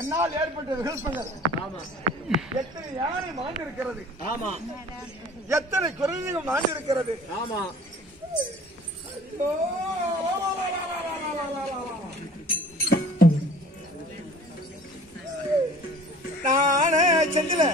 என்னால் ஏற்பட்ட விகல்பங்கள் எத்தனை யானை மாண்டிருக்கிறது, எத்தனை குறைகள் மாண்டிருக்கிறது. நானே செந்தில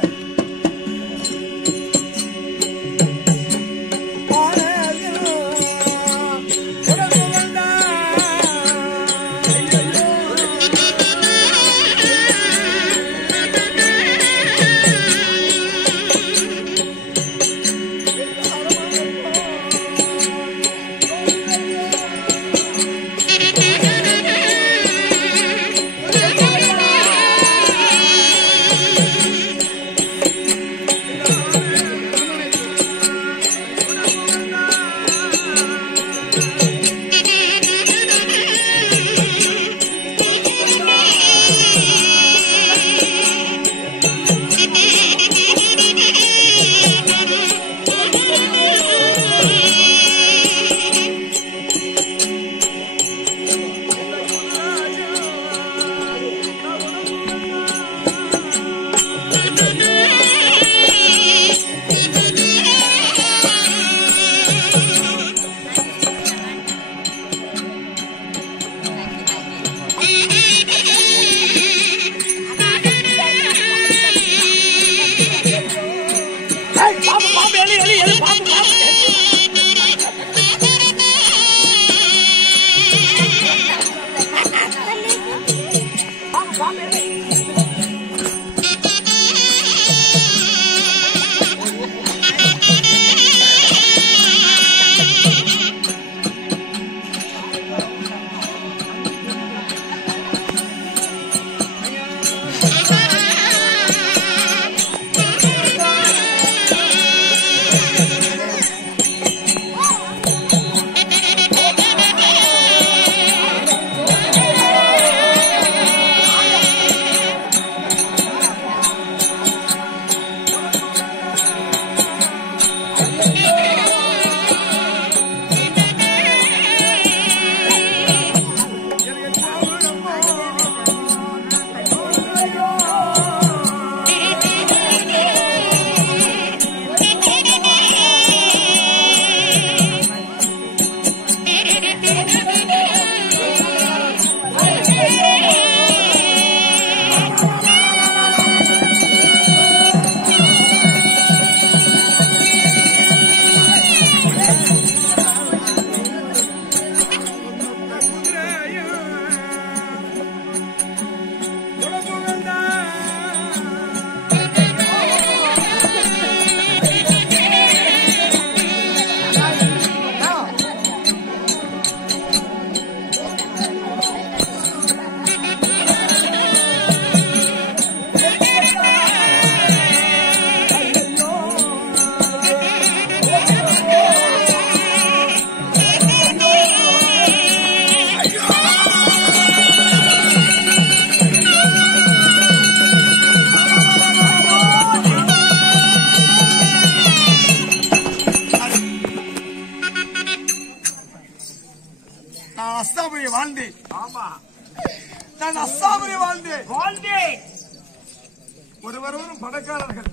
ஒருவரும் பணக்காரர்கள்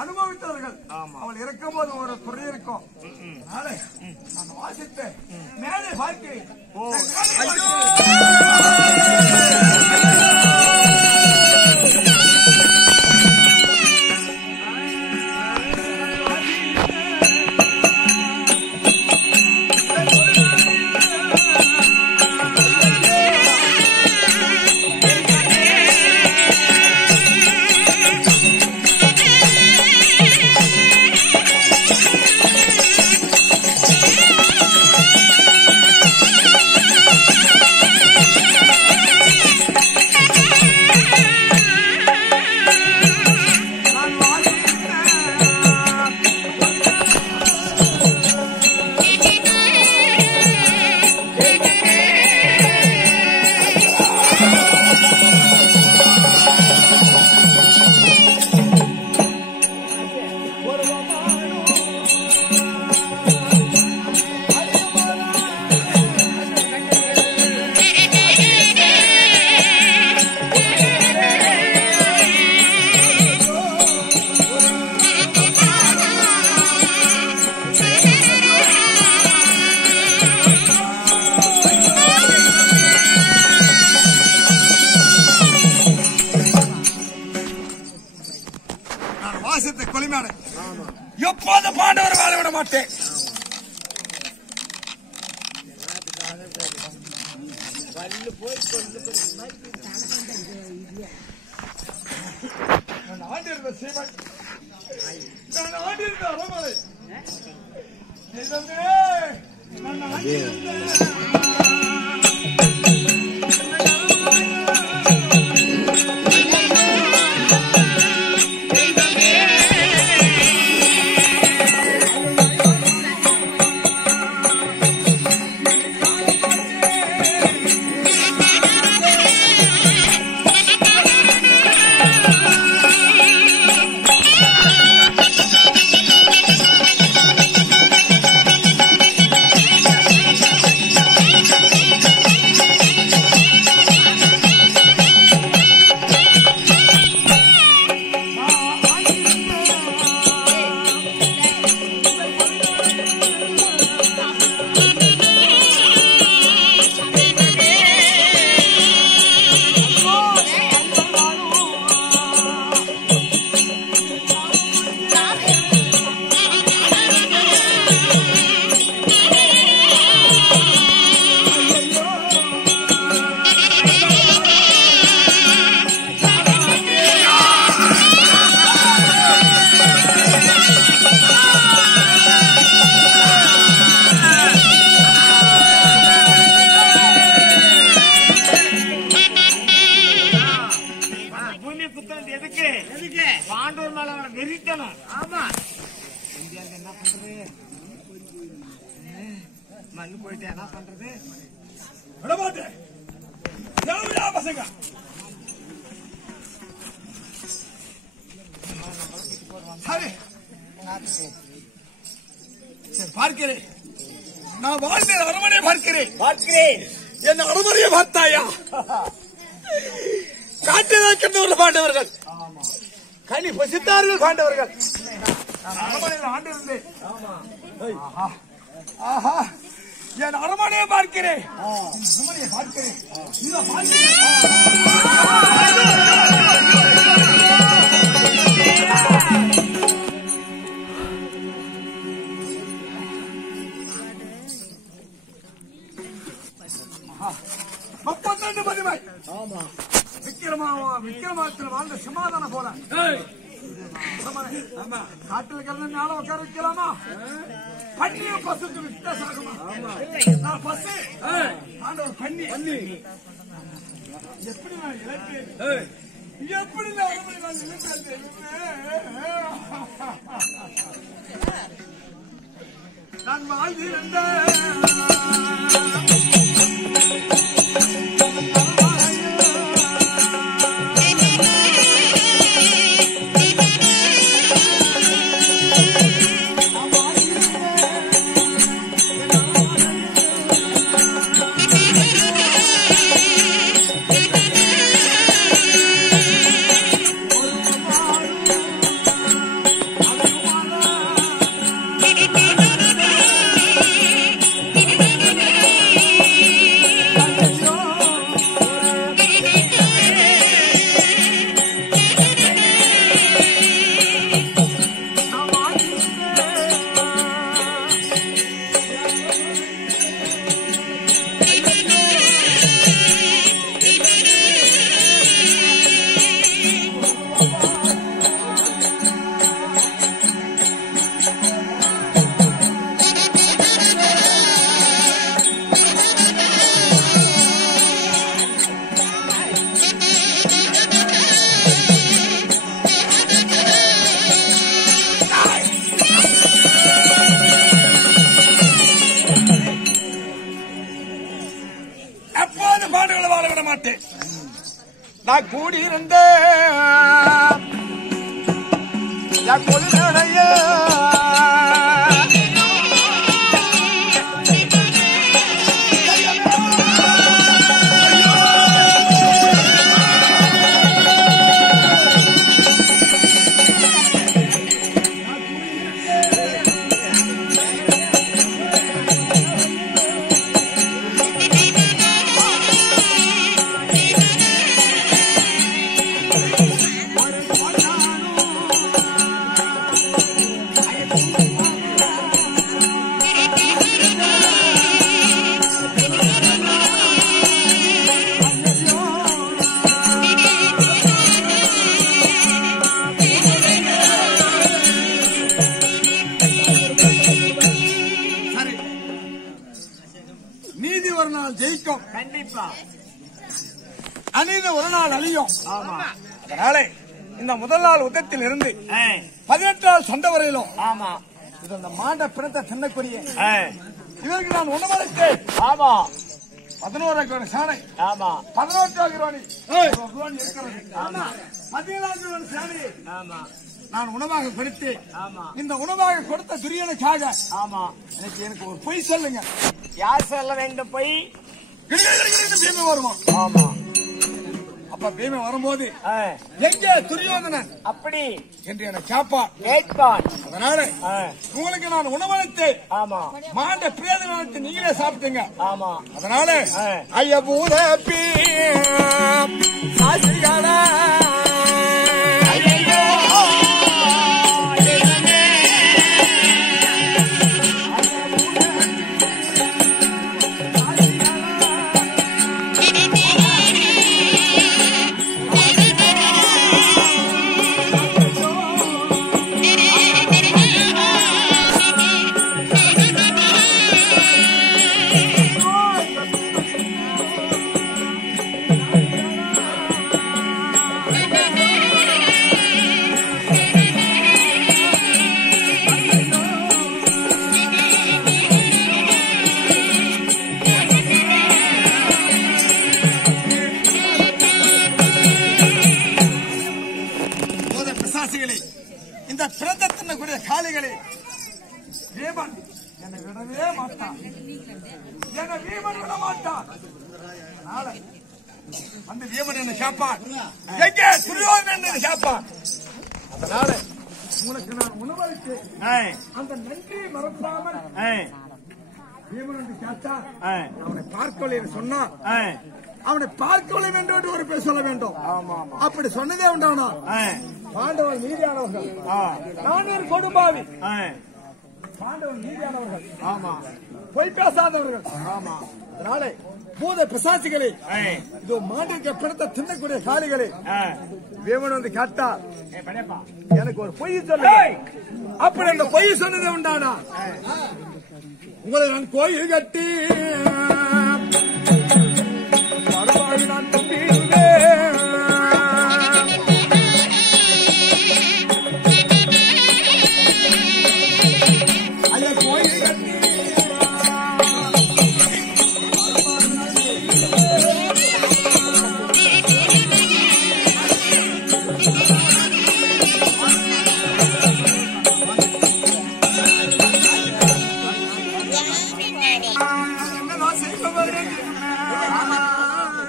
அனுபவித்தவர்கள். அவள் இருக்கும் போது ஒரு குறை இருக்கும். நான் வாசித்து மேலே பார்க்கிறேன். ஐயோ தேசத்தை கொலிமாடு எப்போது பாண்டவர் வாழ விட மாட்டேன். ஆண்டிருந்த சீவன் நான் ஆண்டிருந்த அரமலை பார்க்கிறேன். நான் வாழ்ந்த அரமனை பார்க்கிறேன். என் அரமனையை பார்த்தாயா? காட்டுவதற்கென்று பாண்டவர்கள், கனி பசித்தார்கள் பாண்டவர்கள். அரமனையில் ஆண்டிருந்தேன். ஆஹா, என் அரமனையை பார்க்கிறேன். விக்கிரமாத்தில் வாழ்ந்த சமாதான போல காட்டில் கிடந்த மேல உட்கார வைக்கலாமா? பன்னிய பசுக்கு வித்தியாசமா? பசு ஆண்டவர் பன்னி எப்படி நான் இழப்பேன்? எப்படி நான் இழப்பேன்? நான் வாழ்ந்திருந்த நான் கூடியிருந்த கொள்ளைய அநீதி ஒரு நாள் அழியும். ஆமா. அதனால இந்த முதல் நாள் யுத்தத்தில் இருந்து 18 நாள் சண்டை வரையிலும் ஆமா. இது அந்த மாண்ட பிணத்தை தின்னக்கூடிய இவருக்கு நான் உணவளித்தேன். ஆமா. 11 கிலோ சாணை. ஆமா. 18 கிலோ இருக்கிறது. ஆமா. 14 கிலோ சாணை. ஆமா. நான் உணவாக கொடுத்து ஆமா. இந்த உணவாக கொடுத்த துரியனுக்காக ஆமா. எனக்கு ஒரு பொய் சொல்லுங்க. யார் சொல்ல வேண்டும் பொய்? பீமை வருமா? ஆமா. அப்ப பீமை வரும்போது எங்கே துரியோதனன் அப்படி என்று எனக்கு கேட்பான். கேட்பான். அதனால உங்களுக்கு நான் உணவளித்து ஆமா. மாண்ட பிரேதனத்தை நீங்களே சாப்பிட்டீங்க. ஆமா. அதனால ஐயபூர சாசிகால இந்த பிரதத்தினுடைய காளிகளை வீமன் என்னை விடவே மாட்டான். என்னை வீமன் விட மாட்டான். அந்த வீமன் என்ன கேட்பான். எங்கே துரியோதனன் என்ன கேட்பான். அதனால உங்களுக்கு நான் உணவளித்து அந்த நன்றியை மறக்காமல் வீமன் என்று கேட்டா அவனை பார்க்கொள்ள சொன்னா அவனை பார்க்கொள்ள வேண்டும் என்று ஒரு பேர் சொல்ல வேண்டும். அப்படி சொன்னதே உண்டானா பாண்டவன் நீதியானவர்கள். நான் கொடும்பாவி. பாண்டவன் நீதியானவர்கள். ஆமா. பொய் பேசாதவர்கள். ஆமா. அதனால பூத பிசாசிகளை இது மாண்டிருக்க பிணத்தை தின்னக்கூடிய காலிகளை வேவன் வந்து கேட்டா எனக்கு ஒரு பொய் சொல்ல. அப்படி அந்த பொய் சொன்னதே உண்டானா உங்களை நான் கோயில் கட்டி நான் தம்பிடுவேன். என்னதான் செய்பவர்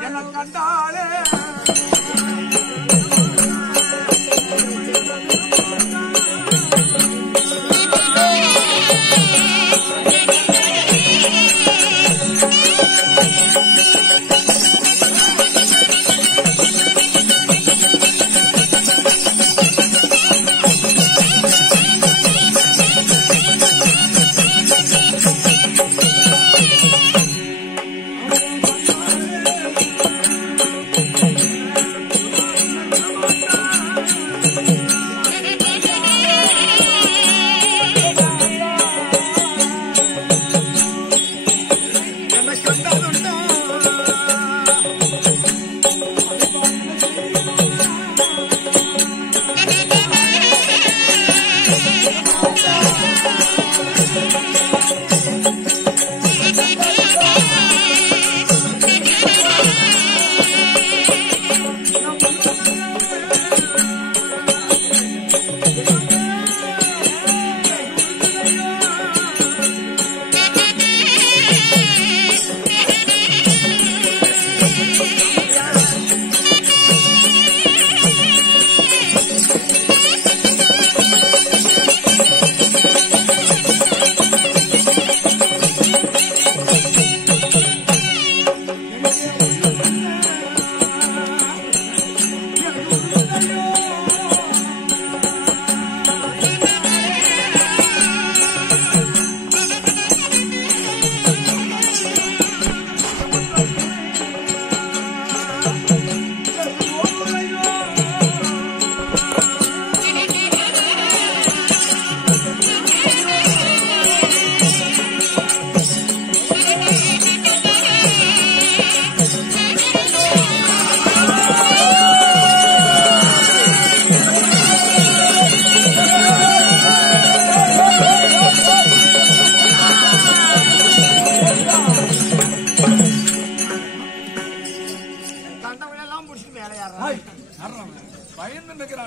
என்ன கண்டா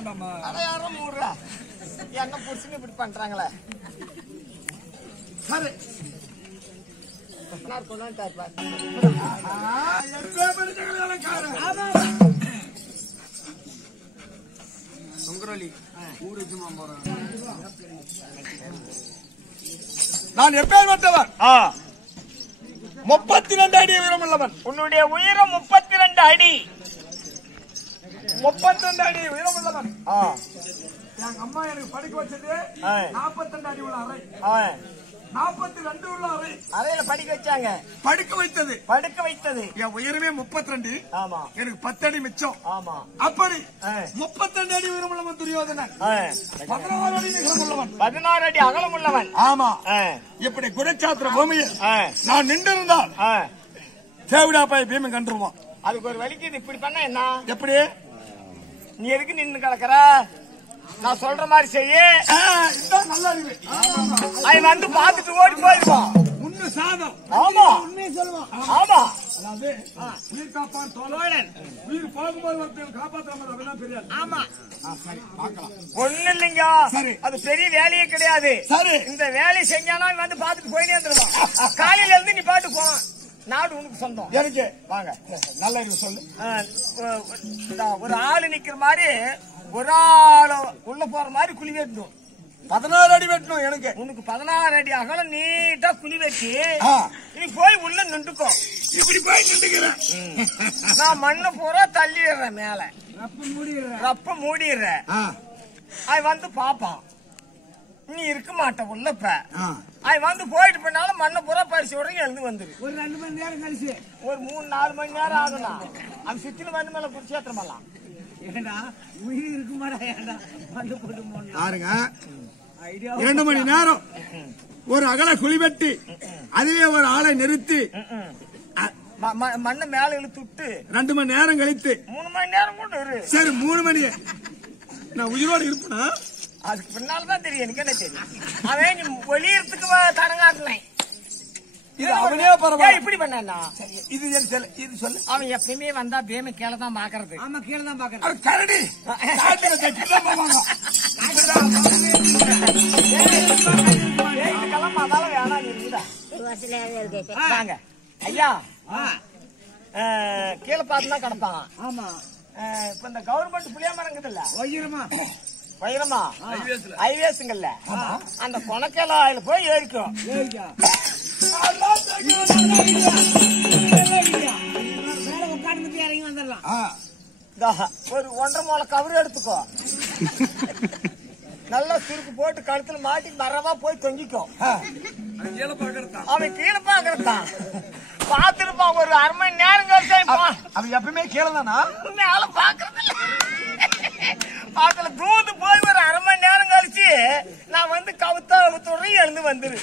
வேண்டாமா? யாரும் மூடுறா என்ன புடிச்சுன்னு இப்படி பண்றாங்களே. சரி நான் எப்பேற்பட்டவன்? 32 அடி உயரம் உள்ளவன். உன்னுடைய உயரம் 32 அடி. 32 அடி உயரம் உள்ளவன். என் அம்மா எனக்கு படிக்க வச்சது 42 அடி உள்ள அறை, 42 உள்ள அறை. அறையில படிக்க வச்சாங்க. படுக்க வைத்தது என் உயரமே 32. ஆமா, எனக்கு 10 அடி மிச்சம். ஆமா, அப்படி 32 அடி உயரம் உள்ளவன் துரியோதனன். 16 அடி நீளம் உள்ளவன், 16 அடி அகலம் உள்ளவன். ஆமா. இப்படி குருட்சேத்திர பூமியில் நான் நின்று இருந்தால் தேவிடா போய் பீமன் கண்டுருவான். அதுக்கு ஒரு வலிக்கு இப்படி பண்ண என்ன? எப்படி? நீ எதுக்கு நின்று கிடக்குற? நான் சொல்ற மாதிரி செய்ய. நல்ல அறிவு. அவன் வந்து பார்த்துட்டு ஓடி போயிருவான். முன்னு சாதம். ஆமா, உண்மையை சொல்லுவான். ஆமா. அதாவது உயிர் காப்பான் தோழன். உயிர் போகும்போது ஒருத்தர் காப்பாற்றாம அப்படின்னா தெரியாது. ஆமா, சரி பார்க்கலாம். ஒண்ணு இல்லைங்க. சரி, அது பெரிய வேலையே கிடையாது. சரி, இந்த வேலையை செஞ்சானா வந்து பார்த்துட்டு போயிட்டே இருந்துருவான். காலையில இருந்து நீ பாட்டு போ, நாடு உனக்கு சொந்தம். எனக்கு வாங்க. நல்ல அறிவு சொல்லு. ஒரு ஆளு நிக்கிற மாதிரி ஒரு ஆளு உள்ள போற மாதிரி குழி வெட்டணும். 16 அடி வெட்டணும். எனக்கு உனக்கு 16 அடி அகலம் நீட்டா குழி வெட்டி நீ போய் உள்ள நின்றுக்கோ. இப்படி போய் நின்றுக்கிறேன். நான் மண்ணை பூரா தள்ளிடுறேன் மேல, ரப்ப மூடிடுறேன். அவன் வந்து பாப்பான், நீ இருக்க மாட்ட உள்ளப்ப. அவன் வந்து போயிட்டு பண்ணாலும் மண்ணை பூரா பறிச்சு விடுறீங்க, எழுந்து வந்துரு. ஒரு 2 மணி நேரம் கழிச்சு ஒரு 3-4 மணி நேரம் ஆகுனா அவன் சுத்தின மண்ணு மேல குடிச்சேத்திரமெல்லாம் உயிர் இருக்கு மாட்டா. பாருங்க, 2 மணி நேரம் ஒரு அகல குழி வெட்டி அதிலே ஒரு ஆளை நிறுத்தி மண்ணை மேல இழுத்துட்டு 2 மணி நேரம் கழித்து 3 மணி நேரம் கூட இரு. சரி 3 மணி நான் உயிரோடு இருப்பேனா? அதுக்கு பின்னால்தான் தெரியும். எனக்கு என்ன தெரியும்? அவன் நீ வெளியறதுக்கு தடங்காட்டலை. இது அவனே பரவாயில்ல. இப்படி பண்ணா இது இது சொல்லு. அவன் எப்பயுமே வந்தா பேம கீழே தான் பாக்குறது. ஆமா, கீழே தான் பாக்குறது. கரடி கிளம்பாதால வேணா நீங்க வாங்க ஐயா. கீழே பார்த்துதான் கிடப்பாங்க. ஆமா, இப்ப இந்த கவர்மெண்ட் புளியா மரங்குது இல்ல, வைரமா ஐவேசுங்கல்ல, அந்த கொணக்கேல போய் ஏறிக்கும். இறங்கி வந்துடலாம். ஒரு 1.5 முழம் கவரு எடுத்துக்கோ, நல்லா சுருக்கு போட்டு கழுத்துல மாட்டி மரமா போய் தொங்கிக்கும். அவன் கீழே பாக்குறதான் பாத்துருப்பான். ஒரு 1/2 மணி நேரம் கழிச்சு அவன் எப்பவுமே கீழே தானா மேல பாக்குறது. அதுல தூந்து போய் ஒரு 1/2 மணி நேரம் கழிச்சு நான் வந்து கவுத்துறையும் எழுந்து வந்துரு.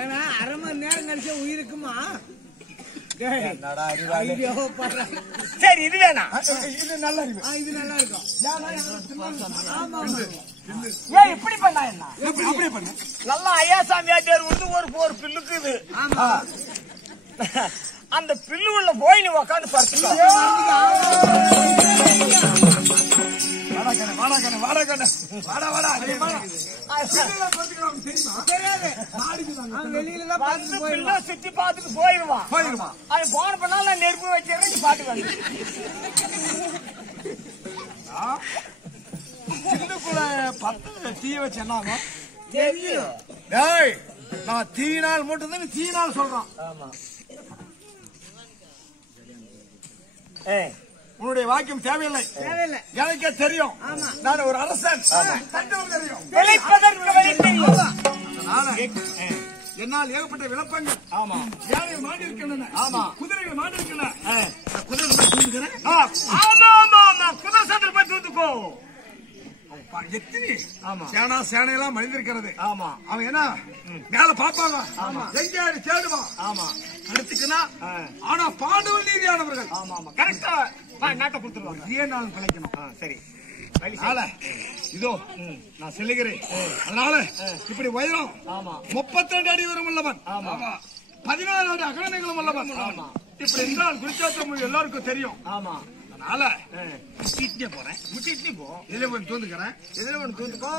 ஏன்னா 1/2 மணி நேரம் கழிச்சு உயிருக்குமா? சரி, இது வேணாம். இது நல்ல அறிவு. இது நல்லா இருக்கும். ஏன் இப்படி பண்ணா என்ன? அப்படி பண்ண நல்லா ஐயாசாமி ஆட்டியார் வந்து ஒரு பில்லுக்கு இது. அந்த பில்லு உள்ள போய் நீ உக்காந்து பறிச்சுக்கோ. சுத்தி பாத்துட்டு போயிருவான். அவன் போன பண்ணாலும் நான் நெருப்பு வச்சிடறேன், நீ பாட்டு வந்து சின்னுக்குள்ள 10 தீய வச்சு என்ன ஆகும் தெரியும். நான் தீயினால் மட்டும்தான் தீயினால் சொல்றான். உன்னுடைய வாக்கியம் தேவையில்லை, எனக்கே தெரியும். நான் ஒரு அரசன், தெரியும். என்னால் ஏகப்பட்ட விளப்பங்கள். ஆமா, யானைகள் மாடி இருக்கின்றன. ஆமா, குதிரைகள் மாடி இருக்கின்றன. குதிரை சந்திர போய் தூத்துக்கோ. எத்தனை சேனையெல்லாம் மனிதிருக்கிறது. ஆமா, அவன் என்ன மேல பாப்பாங்க, எங்க தேடுவான். ஆமா, அடுத்துக்குன்னா ஆனா பாண்டவர்கள் நீதியானவர்கள். ஆமா ஆமா, கரெக்டா நாட்டை கொடுத்துருவாங்க. ஏன் நான் பிழைக்கணும். சரி, இதோ நான் சொல்லுகிறேன். அதனால இப்படி உயரம் 32 அடி உயரம் உள்ளவன், 14 அடி அகலங்களும் உள்ளவன். இப்படி என்றால் குருச்சேத்திரம் எல்லாருக்கும் தெரியும். ஆமா, அதனால முட்டிட்டே போறேன். முட்டிட்டு போ. இதுல ஒன்று தூந்துக்கிறேன். இதுல ஒன்று தூந்துக்கோ.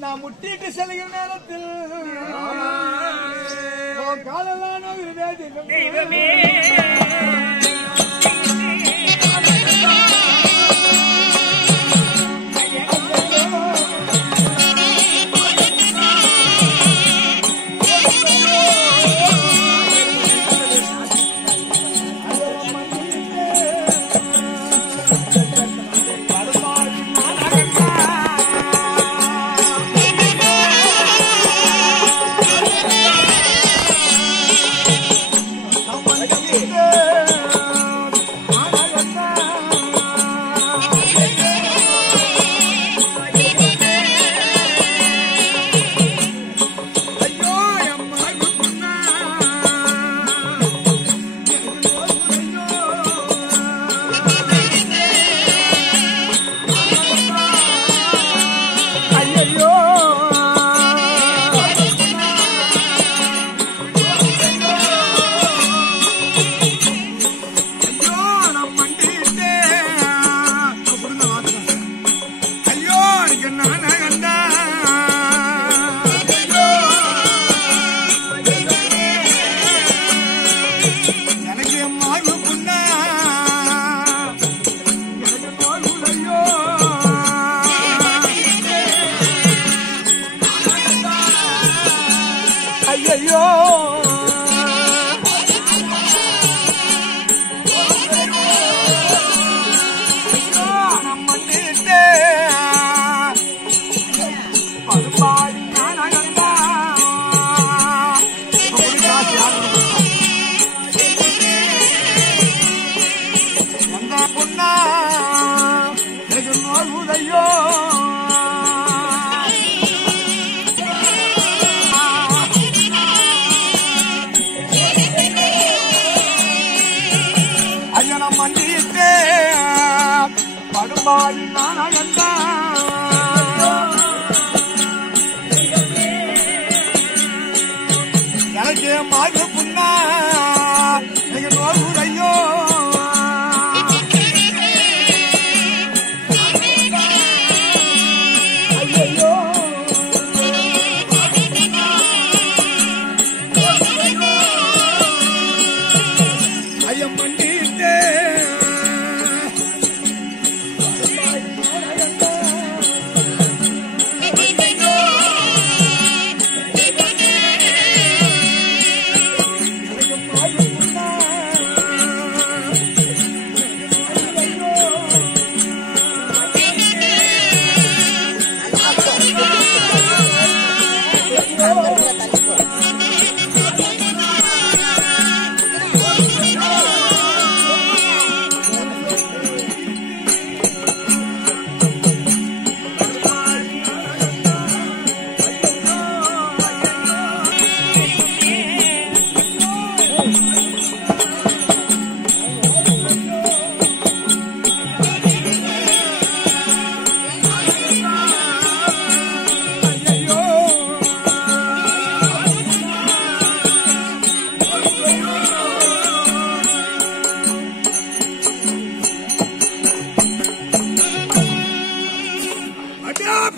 நான் முட்டிட்டு செல்கிற நேரத்தில் காலலான தெய்வமே பொன்னா எனக்கு நோகுதையோ ஐயன மன்னித்தே படுபாடி நானகந்த எனக்கு மாது புண்ணா எனக்கு நோகுதையோ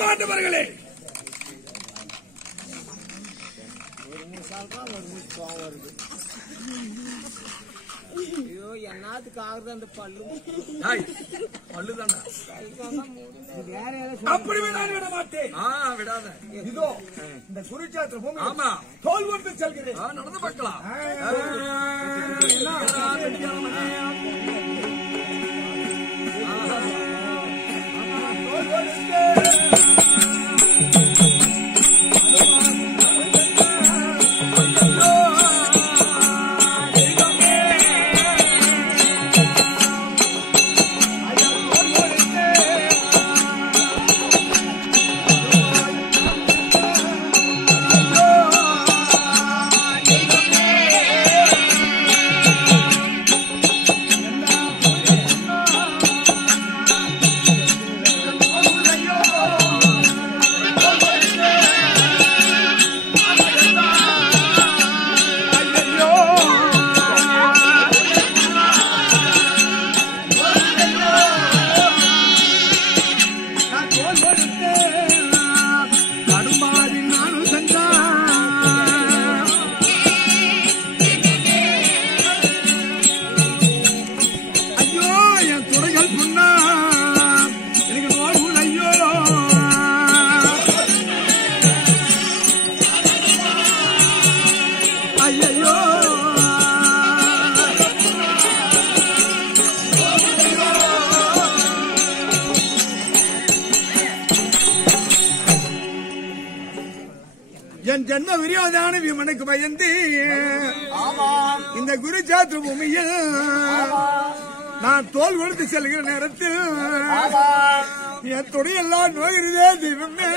பாண்டவர்களே ஐயோ என்னத்துக்கு ஆகுது அந்த பல்லு பல்லுதான்டா அப்படி விட மாட்டேன் விடாத இதோ இந்த குருச்சேத்திர பூமி ஆமா தோல் கொண்டு செல்கிறேன் நடந்து பார்க்கலாம் என் ஜென்ம விரியாதான விமனுக்கு பயந்து இந்த குருச்சேத்திர பூமியில் நான் தோல் கொடுத்து செல்கிற நேரத்தில் என் துணையெல்லாம் நோயிருதே தெய்வமே